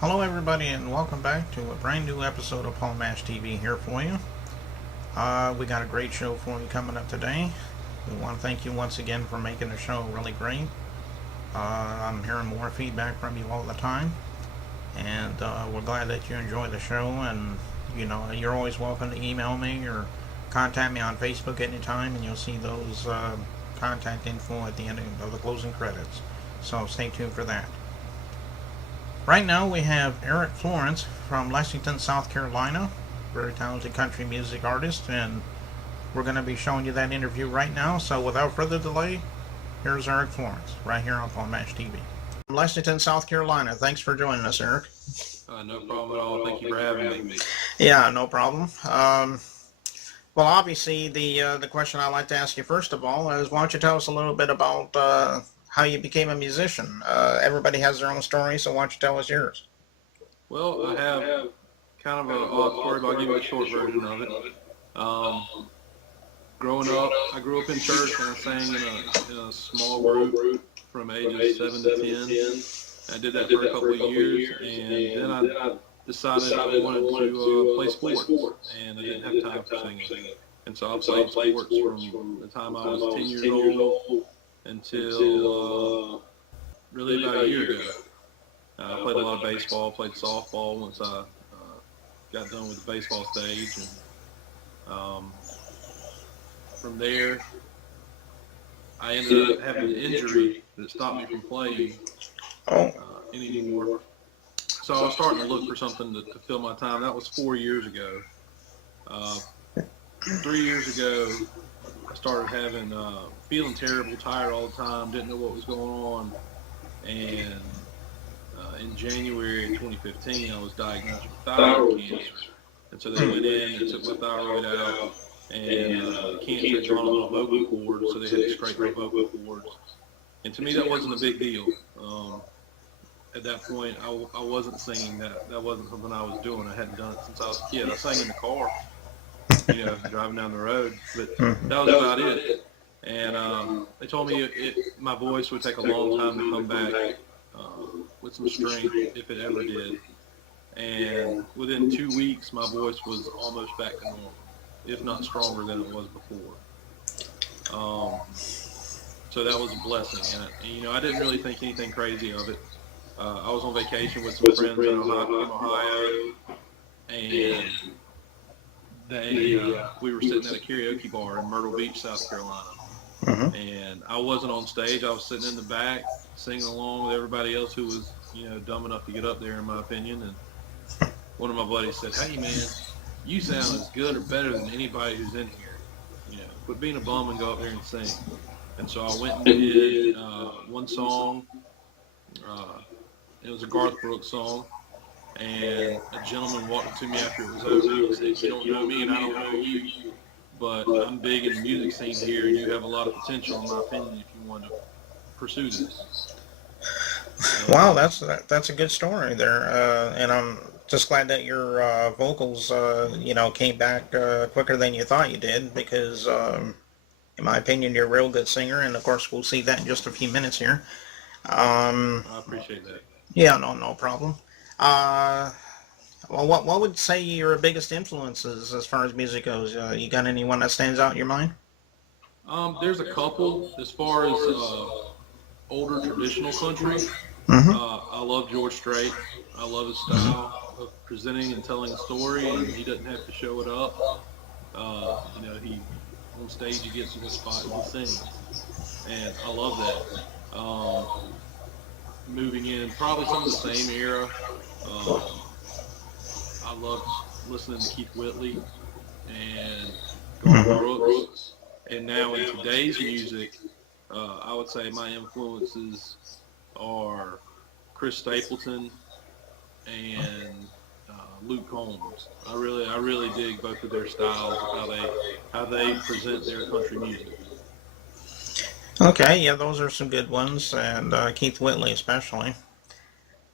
Hello, everybody, and welcome back to a brand new episode of Home Match TV here for you. We got a great show for you coming up today. We want to thank you once again for making the show really great. I'm hearing more feedback from you all the time, and we're glad that you enjoy the show. And you're always welcome to email me or contact me on Facebook anytime, and you'll see those contact info at the end of the closing credits. So stay tuned for that. Right now we have Erick Florence from Lexington, South Carolina, very talented country music artist, and we're going to be showing you that interview right now. So without further delay, here's Erick Florence right here on Phone Match TV. From Lexington, South Carolina. Thanks for joining us, Erick. No problem at all. Thank you for having me. Yeah, no problem. Well, obviously, the question I'd like to ask you first of all is, why don't you tell us a little bit about how you became a musician? Everybody has their own story, so why don't you tell us yours? Well, I have kind of an odd story, but I'll give you a short version of it. Growing up, I grew up in church and I sang in a small group from ages 7 to 10. I did that for a couple of years, and then I decided I wanted to play sports, and I didn't have time for singing. And so I played sports from the time I was 10 years old until really about a year ago. I played a lot of baseball, played softball once I got done with the baseball stage. And from there, I ended up having an injury that stopped me from playing anymore. So I was starting to look for something to fill my time. That was 4 years ago. 3 years ago, I started having feeling terrible, tired all the time, didn't know what was going on, and in January 2015, I was diagnosed with thyroid cancer, and so they went in and took my thyroid out, and the cancer had gone on my vocal cords, so they had to scrape my vocal cords, and to me that wasn't a big deal. At that point, I wasn't singing. That wasn't something I was doing. I hadn't done it since I was a kid. I sang in the car, driving down the road, but that was about it. And they told me my voice would take a long time to come back with some strength if it ever did. And within 2 weeks, my voice was almost back to normal, if not stronger than it was before. So that was a blessing. And I didn't really think anything crazy of it. I was on vacation with some friends in Ohio, and we were sitting at a karaoke bar in Myrtle Beach, South Carolina. And I wasn't on stage. I was sitting in the back singing along with everybody else who was, dumb enough to get up there, in my opinion. And one of my buddies said, "Hey, man, you sound as good or better than anybody who's in here. Quit being a bum and go up there and sing." And so I went and did one song. It was a Garth Brooks song. And a gentleman walked up to me after it was over and said, "You don't know me and I don't know you, but I'm big in the music scene here and you have a lot of potential, in my opinion, if you want to pursue this." Wow, that's a good story there, and I'm just glad that your vocals, came back quicker than you thought you did, because, in my opinion, you're a real good singer, and of course we'll see that in just a few minutes here. I appreciate that. Yeah, no problem. Well, what would say your biggest influences as far as music goes? You got anyone that stands out in your mind? There's a couple. As far as older traditional country, I love George Strait. I love his style of presenting and telling a story, and he doesn't have to show it up. He on stage he gets to the spot and he sings, and I love that. Moving in, probably some of the same era. I love listening to Keith Whitley and Garth Brooks. And now in today's music, I would say my influences are Chris Stapleton and Luke Combs. I really dig both of their styles, how they present their country music. Okay, yeah, those are some good ones, and Keith Whitley especially.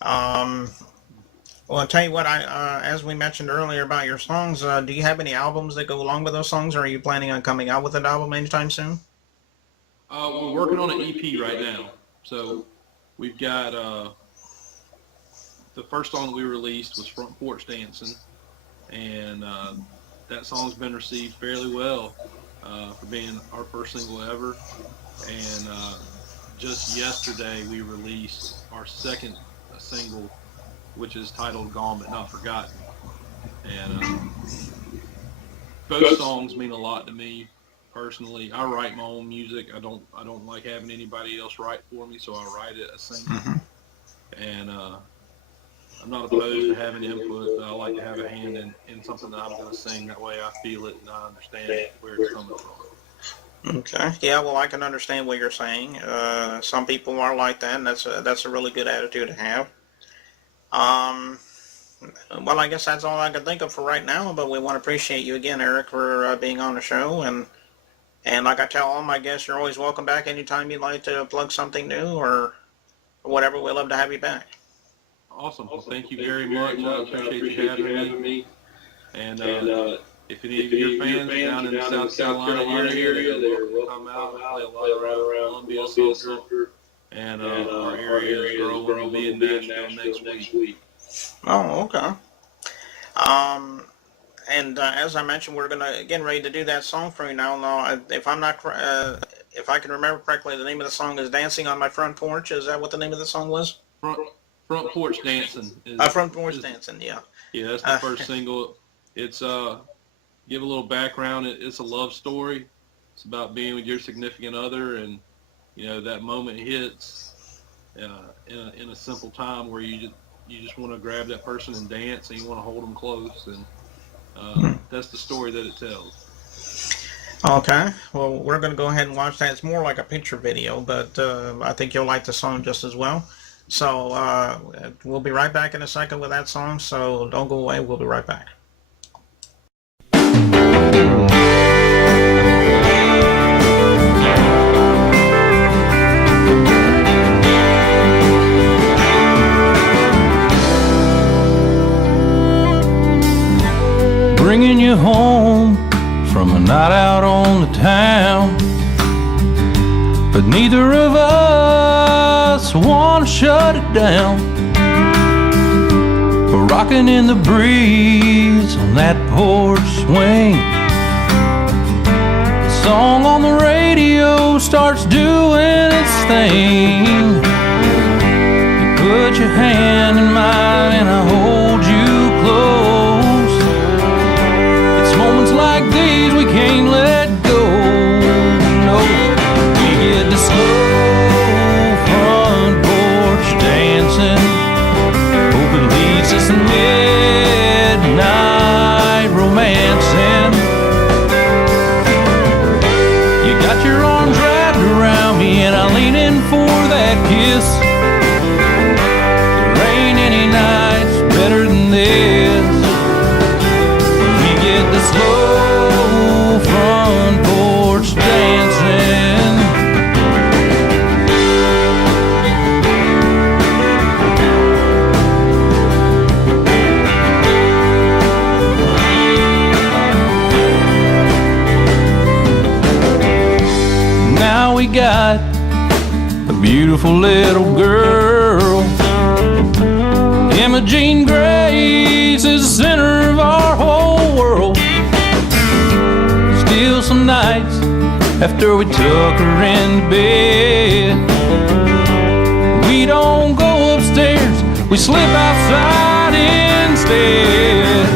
Well, I'll tell you what, as we mentioned earlier about your songs, do you have any albums that go along with those songs, or are you planning on coming out with an album anytime soon? We're working on an EP right now. So we've got the first song that we released was Front Porch Dancing, and that song's been received fairly well for being our first single ever. And just yesterday we released our second single, which is titled Gone But Not Forgotten. And both songs mean a lot to me personally. I write my own music. I don't like having anybody else write for me, so I write it, I sing it. And I'm not opposed to having input, but I like to have a hand in something that I'm going to sing. That way I feel it and I understand where it's coming from. Okay. Yeah, well, I can understand what you're saying. Some people are like that, and that's a really good attitude to have. Well, I guess that's all I can think of for right now, but we want to appreciate you again, Eric, for being on the show. And like I tell all my guests, you're always welcome back anytime you'd like to plug something new or whatever. We'd love to have you back. Awesome. Well, thank you very much. I appreciate you having me. And if any of your fans down in the South Carolina area, they're welcome to come out and play a lot around Columbia, Sumter, and our area is growing. We'll be in Nashville next week. Oh, okay. And as I mentioned, we're getting ready to do that song for you now. Now, if I can remember correctly, the name of the song is "Dancing on My Front Porch." Is that what the name of the song was? Front Porch Dancing. Front Porch Dancing. Yeah. Yeah, that's the first single. It's give a little background. It's a love story. It's about being with your significant other, and that moment hits in a simple time where you just want to grab that person and dance, and you want to hold them close, and that's the story that it tells. Okay, well, we're going to go ahead and watch that. It's more like a picture video, but I think you'll like the song just as well. So we'll be right back in a second with that song, so don't go away. We'll be right back. Bringing you home from a night out on the town, but neither of us want to shut it down. We're rocking in the breeze on that porch swing. The song on the radio starts doing its thing. You put your hand in mine and I hold you close. Moments like these we can't let go. No, we get to slow front porch dancing. Hope it leads us to midnight romancing. You got your arms wrapped around me and I lean in for that kiss. There ain't any nights better than this. The slow front porch dancing. Now we got a beautiful little girl. Imogene Grace is the center of our whole world. Still some nights after we took her into bed, we don't go upstairs, we slip outside instead.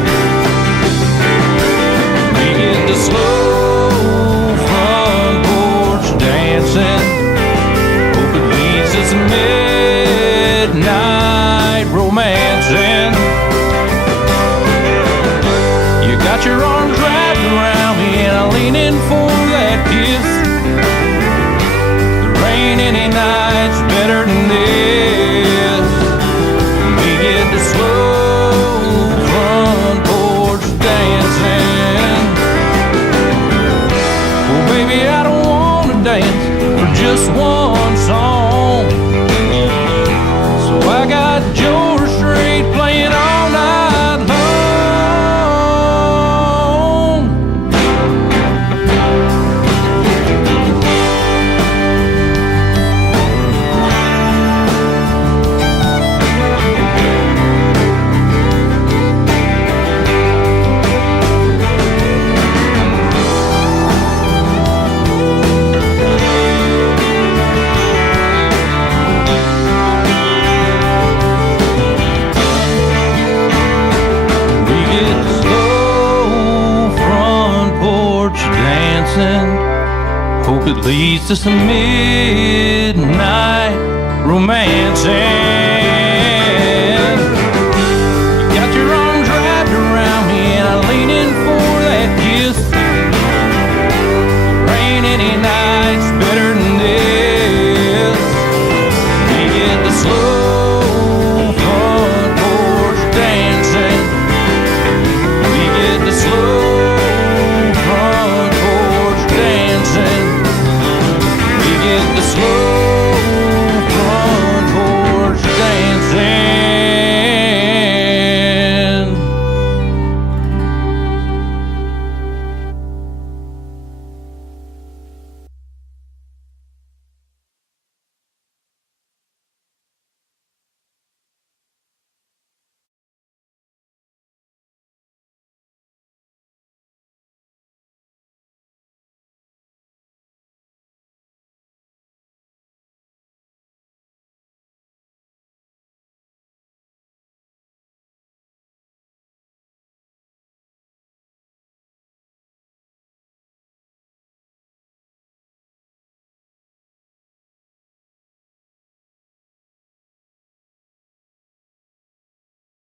We get the slow front porch dancing. Hope it leads us to midnight romancing. You got your arms wrapped around me and I lean in for that kiss. There ain't any nights better than this. We get the slow front porch dancing. Well, baby, I don't want to dance for just one song, so I got George Strait playing all night long. leads to some midnight romancing.